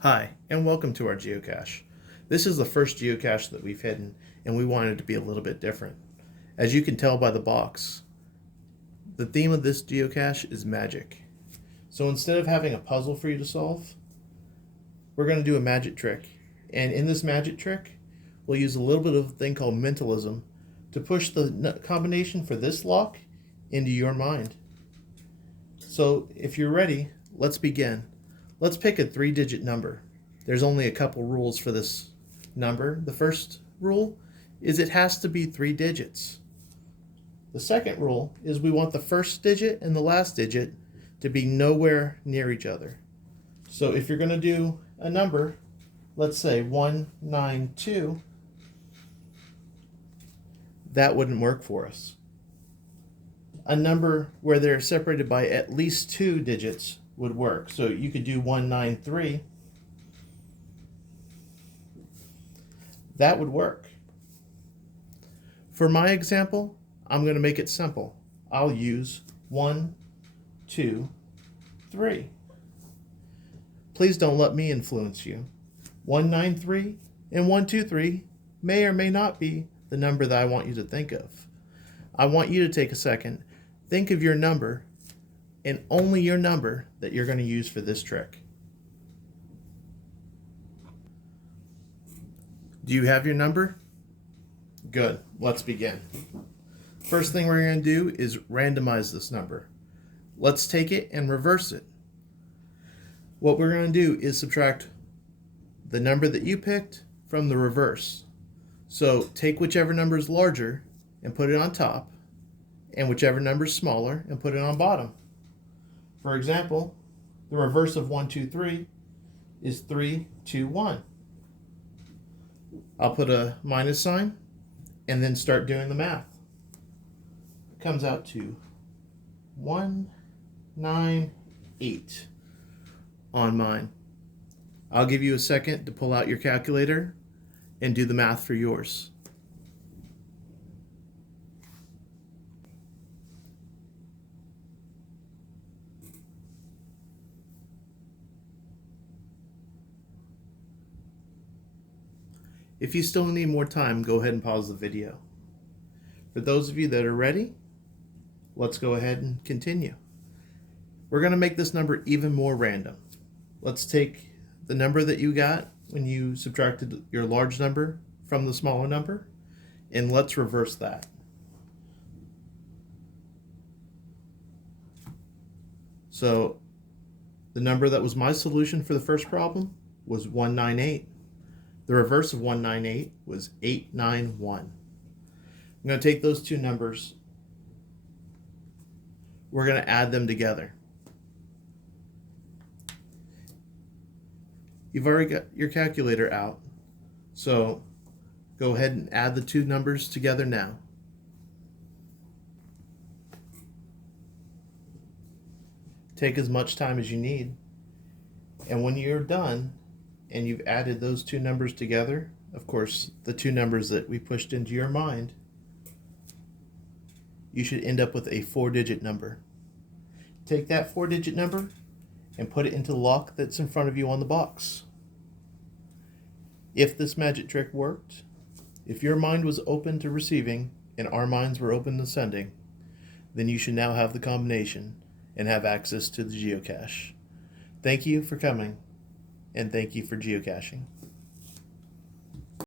Hi, and welcome to our geocache. This is the first geocache that we've hidden, and we wanted it to be a little bit different. As you can tell by the box, the theme of this geocache is magic. So instead of having a puzzle for you to solve, we're going to do a magic trick. And in this magic trick, we'll use a little bit of a thing called mentalism to push the combination for this lock into your mind. So if you're ready, let's begin. Let's pick a 3-digit number. There's only a couple rules for this number. The first rule is it has to be 3 digits. The second rule is we want the first digit and the last digit to be nowhere near each other. So if you're going to do a number, let's say 192, that wouldn't work for us. A number where they're separated by at least 2 digits would work. So you could do 193. That would work. For my example, I'm going to make it simple. I'll use 1, 2, 3. Please don't let me influence you. 193 and 123 may or may not be the number that I want you to think of. I want you to take a second, think of your number, and only your number that you're going to use for this trick. Do you have your number? Good. Let's begin. First thing we're going to do is randomize this number. Let's take it and reverse it. What we're going to do is subtract the number that you picked from the reverse. So take whichever number is larger and put it on top, and whichever number is smaller and put it on bottom. For example, the reverse of 123 is 321. I'll put a minus sign and then start doing the math. It comes out to 198 on mine. I'll give you a second to pull out your calculator and do the math for yours. If you still need more time, go ahead and pause the video. For those of you that are ready, let's go ahead and continue. We're going to make this number even more random. Let's take the number that you got when you subtracted your large number from the smaller number, and let's reverse that. So the number that was my solution for the first problem was 198. The reverse of 198 was 891. I'm going to take those two numbers. We're going to add them together. You've already got your calculator out, so go ahead and add the two numbers together now. Take as much time as you need, and when you're done and you've added those two numbers together, of course, the two numbers that we pushed into your mind, you should end up with a 4-digit number. Take that 4-digit number and put it into the lock that's in front of you on the box. If this magic trick worked, if your mind was open to receiving and our minds were open to sending, then you should now have the combination and have access to the geocache. Thank you for coming, and thank you for geocaching.